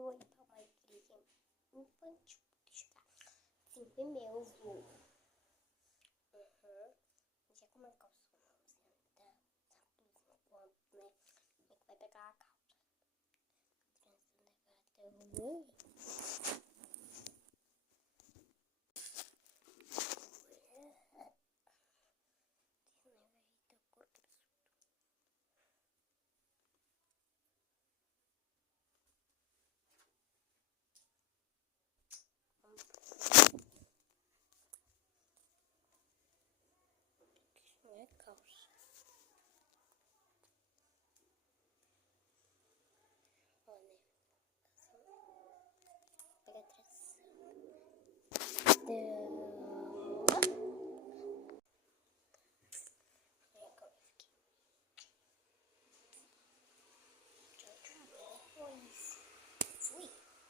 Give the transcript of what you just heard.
vou limpar uma igreja infantil. Deixa eu dar. Sim, primeiro eu vou. Já como é que eu sou? Da blusa quanto, né? Como é que vai pegar a calça? Trançando a gata.